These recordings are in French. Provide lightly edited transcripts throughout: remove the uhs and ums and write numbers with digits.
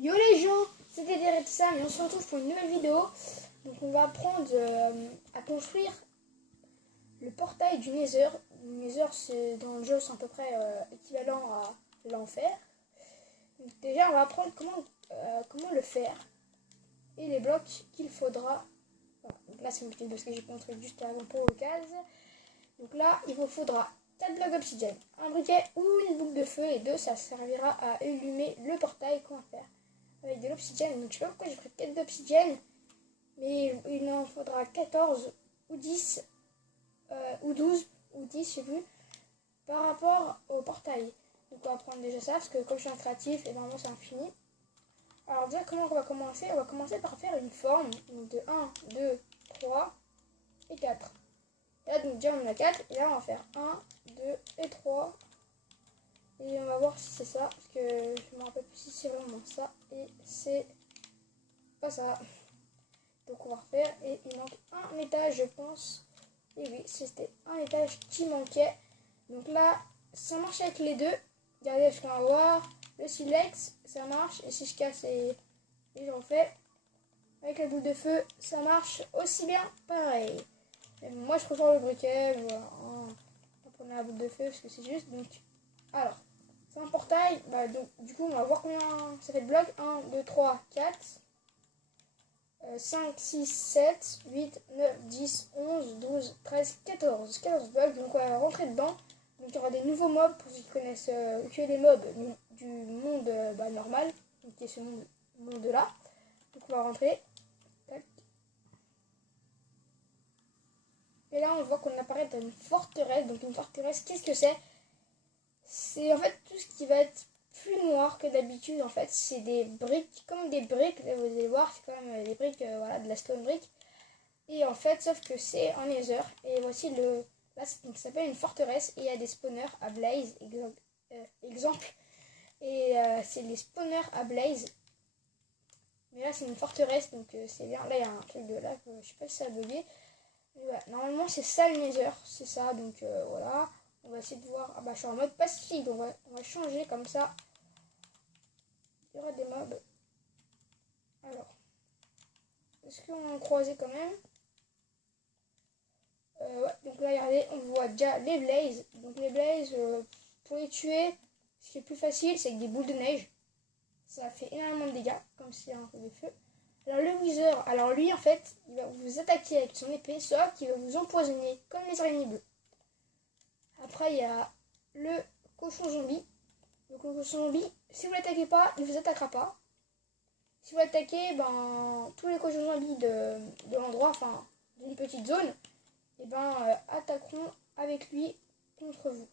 Yo les gens, c'était Derek Sam et on se retrouve pour une nouvelle vidéo. Donc on va apprendre à construire le portail du Nether. Le Nether c'est dans le jeu c'est à peu près équivalent à l'enfer. Donc déjà on va apprendre comment le faire et les blocs qu'il faudra. Voilà. Donc là c'est mon petit parce que j'ai construit juste avant pour l'occasion. Donc là il vous faudra 4 blocs d'obsidienne, un briquet ou une boule de feu et deux ça servira à allumer le portail qu'on va faire. Avec de l'obsidienne, donc je sais pas pourquoi j'ai pris 4 d'obsidienne, mais il en faudra 14 ou 10 ou 12 ou 10, je sais plus, par rapport au portail. Donc on va prendre déjà ça, parce que comme je suis un créatif, et normalement c'est infini. Alors déjà comment on va commencer? On va commencer par faire une forme donc de 1, 2, 3 et 4. Et là donc déjà on en a 4, et là on va faire 1, 2 et 3. Et on va voir si c'est ça, parce que je me rappelle plus si c'est vraiment ça, et c'est pas ça. Donc on va refaire, et il manque un étage je pense. Et oui, c'était un étage qui manquait. Donc là, ça marche avec les deux. Regardez ce qu'on va voir. Le silex, ça marche, et si je casse et je refais. Avec la boule de feu, ça marche aussi bien, pareil. Mais moi je préfère le briquet, voilà. On va prendre la boule de feu, parce que c'est juste, donc... Alors... C'est un portail, donc, du coup on va voir combien ça fait de blocs. 1, 2, 3, 4, 5, 6, 7, 8, 9, 10, 11, 12, 13, 14. 14 blocs, donc on va rentrer dedans. Donc il y aura des nouveaux mobs, pour ceux qui connaissent que les mobs du monde normal, donc qui est ce monde là. Donc on va rentrer. Tac. Et là on voit qu'on apparaît dans une forteresse. Donc une forteresse, qu'est-ce que c'est? C'est en fait tout ce qui va être plus noir que d'habitude. En fait, c'est des briques, comme des briques. Là, vous allez voir, c'est quand même des briques, voilà, de la stone brick. Et en fait, sauf que c'est en nether. Et voici le. Là, ça s'appelle une forteresse. Et il y a des spawners à blaze, exemple. Et c'est les spawners à blaze. Mais là, c'est une forteresse, donc c'est bien. Là, il y a un truc de là, je sais pas si ça a bugué. Ouais, normalement, c'est ça le nether. C'est ça, donc voilà. On va essayer de voir. Ah bah je suis en mode pacifique, donc on va changer comme ça. Il y aura des mobs. Alors. Est-ce qu'on a croisé quand même? Ouais, donc là regardez, on voit déjà les blazes. Donc les blazes, pour les tuer, ce qui est plus facile, c'est avec des boules de neige. Ça fait énormément de dégâts, comme s'il y a un peu de feu. Alors le wither, alors lui en fait, il va vous attaquer avec son épée, soit qu'il va vous empoisonner comme les araignées bleues. Après il y a le cochon zombie. Donc le cochon zombie, si vous l'attaquez pas, il ne vous attaquera pas. Si vous l'attaquez, tous les cochons zombies de l'endroit, enfin d'une petite zone, et attaqueront avec lui contre vous.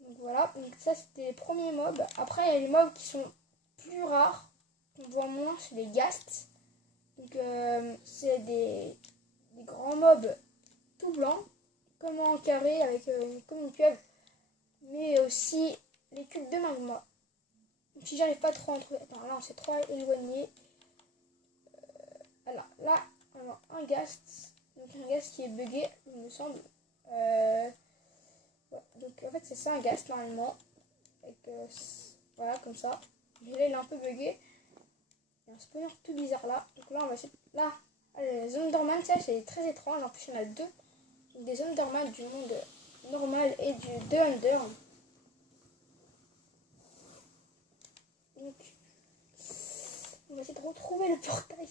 Donc voilà, donc ça c'était les premiers mobs. Après il y a les mobs qui sont plus rares, qu'on voit moins, c'est les ghasts. Donc c'est des grands mobs tout blancs, comme en carré avec comme une pieuvre, mais aussi les cubes de magma. Donc si j'arrive pas trop entre... Attends, là on s'est trop éloigné. Alors là, on a un ghast. Donc un ghast qui est bugué, il me semble. Ouais, donc en fait c'est ça un ghast normalement. Avec, voilà, comme ça. Mais là il est un peu bugué. Il y a un spawner tout bizarre là. Donc là on va essayer... Là, les Enderman, ça c'est très étrange. En plus il y en a deux. Donc, des Enderman du monde normal et de Under. Donc on va essayer de retrouver le portail.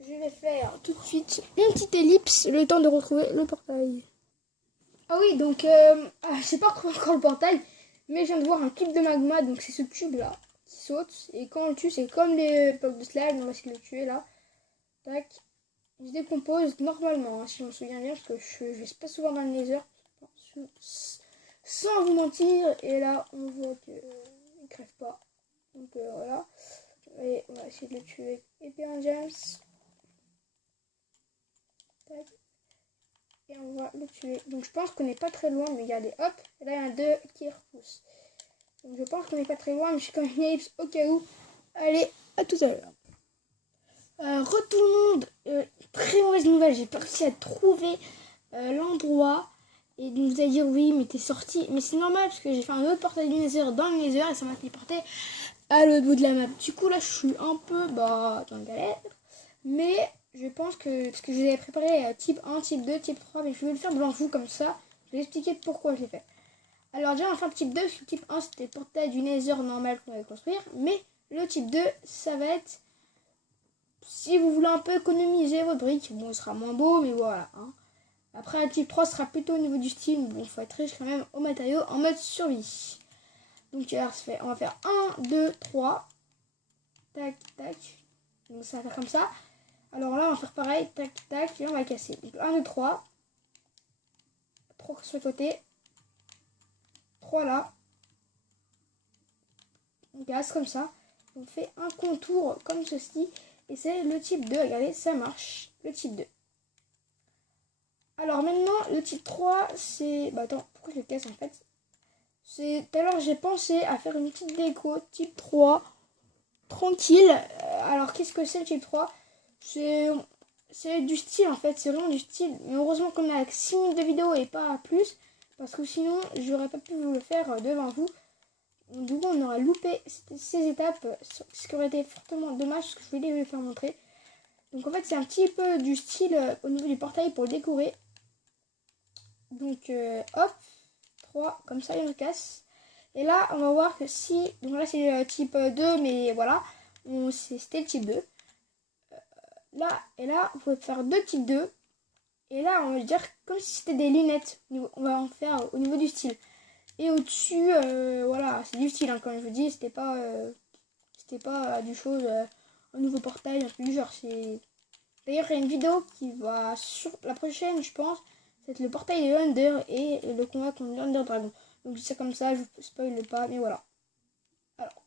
Je vais faire tout de suite une petite ellipse, le temps de retrouver le portail. Ah oui, donc je sais pas retrouver encore le portail, mais je viens de voir un cube de magma, donc c'est ce cube là qui saute, et quand on le tue, c'est comme les blocs de slime, on va essayer de le tuer là. Tac, il se décompose normalement, hein, si je me souviens bien, parce que je vais pas souvent dans le nether, sans vous mentir, et là on voit qu'il ne crève pas, donc voilà. Et on va essayer de le tuer avec épée en gems. Tac. Et on va le tuer. Donc je pense qu'on n'est pas très loin, mais regardez, hop, et là il y en a deux qui repoussent. Donc je pense qu'on n'est pas très loin, mais je suis quand même une ellipse au cas où. Allez, à tout à l'heure. Re tout le monde, très mauvaise nouvelle, j'ai pas réussi à trouver l'endroit. Et donc vous allez dire oui mais t'es sorti. Mais c'est normal parce que j'ai fait un autre portail du Nether dans le Nether et ça m'a téléporté à l'autre bout de la map. Du coup là je suis un peu dans la galère. Mais je pense que ce que je vous avais préparé type 1, type 2, type 3, mais je vais le faire devant vous comme ça. Je vais expliquer pourquoi je l'ai fait. Alors déjà on va faire le type 2 parce que le type 1 c'était le portail du Nether normal qu'on va construire. Mais le type 2 ça va être, si vous voulez un peu économiser vos briques, bon, il sera moins beau, mais voilà. Hein. Après, le type 3 sera plutôt au niveau du style. Bon, il faut être riche quand même aux matériaux en mode survie. Donc, alors, on va faire 1, 2, 3. Tac, tac. Donc, ça va faire comme ça. Alors là, on va faire pareil. Tac, tac. Et on va casser. Donc, 1, 2, 3. 3 sur le côté. 3 là. On casse comme ça. On fait un contour comme ceci. Et c'est le type 2. Regardez, ça marche. Le type 2. Alors maintenant, le type 3, c'est... Bah attends, pourquoi je le casse en fait? C'est... Tout à l'heure, j'ai pensé à faire une petite déco type 3. Tranquille. Alors, qu'est-ce que c'est le type 3? C'est du style en fait. C'est vraiment du style. Mais heureusement qu'on a 6 minutes de vidéo et pas plus. Parce que sinon, j'aurais pas pu vous le faire devant vous. Du coup, on aurait loupé ces étapes. Ce qui aurait été fortement dommage parce que je voulais vous le faire montrer. Donc en fait, c'est un petit peu du style au niveau du portail pour le décorer. Donc hop, 3, comme ça il me casse. Et là, on va voir que si... Donc là, c'est le type 2, mais voilà. C'était le type 2. Là, et là, vous pouvez faire deux types 2. Et là, on va dire comme si c'était des lunettes. On va en faire au niveau du style. Et au-dessus, voilà, c'est du style, hein, comme je vous dis. C'était pas du chose, un nouveau portail, un truc du genre. D'ailleurs, il y a une vidéo qui va sur la prochaine, je pense. C'est le portail de Under et le combat contre l'Under Dragon. Donc je dis ça comme ça, je vous spoil pas, mais voilà. Alors,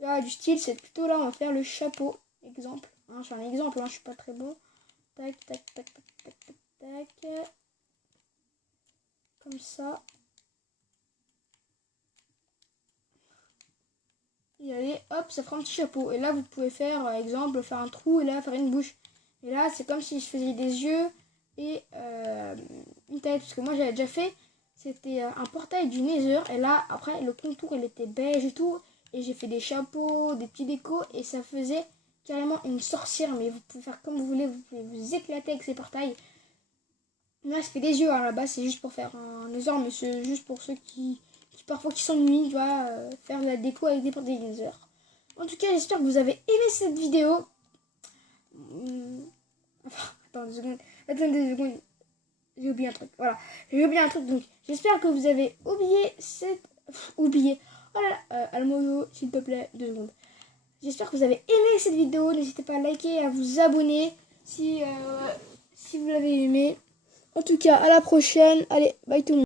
là, du style, c'est plutôt là, on va faire le chapeau. Exemple. Hein, c'est un exemple, hein, je suis pas très bon. Tac, tac, tac, tac, tac, tac, tac. Comme ça. Et allez, hop, ça fera un petit chapeau. Et là, vous pouvez faire, exemple, faire un trou et là, faire une bouche. Et là, c'est comme si je faisais des yeux et une tête. Parce que moi, j'avais déjà fait, c'était un portail du Nether. Et là, après, le contour, il était beige et tout. Et j'ai fait des chapeaux, des petits décos. Et ça faisait carrément une sorcière. Mais vous pouvez faire comme vous voulez. Vous pouvez vous éclater avec ces portails. Là, je fais des yeux. Alors là-bas, c'est juste pour faire un Nether. Mais c'est juste pour ceux qui parfois qui s'ennuient, tu vois, faire de la déco avec des portails Nether. En tout cas, j'espère que vous avez aimé cette vidéo. Enfin, attends 2 secondes. Attendez 2 secondes. J'ai oublié un truc. Voilà. J'ai oublié un truc. Donc, j'espère que vous avez oublié cette... oublié. Oh là là. Almozo, s'il te plaît. 2 secondes. J'espère que vous avez aimé cette vidéo. N'hésitez pas à liker et à vous abonner si vous l'avez aimé. En tout cas, à la prochaine. Allez, bye tout le monde.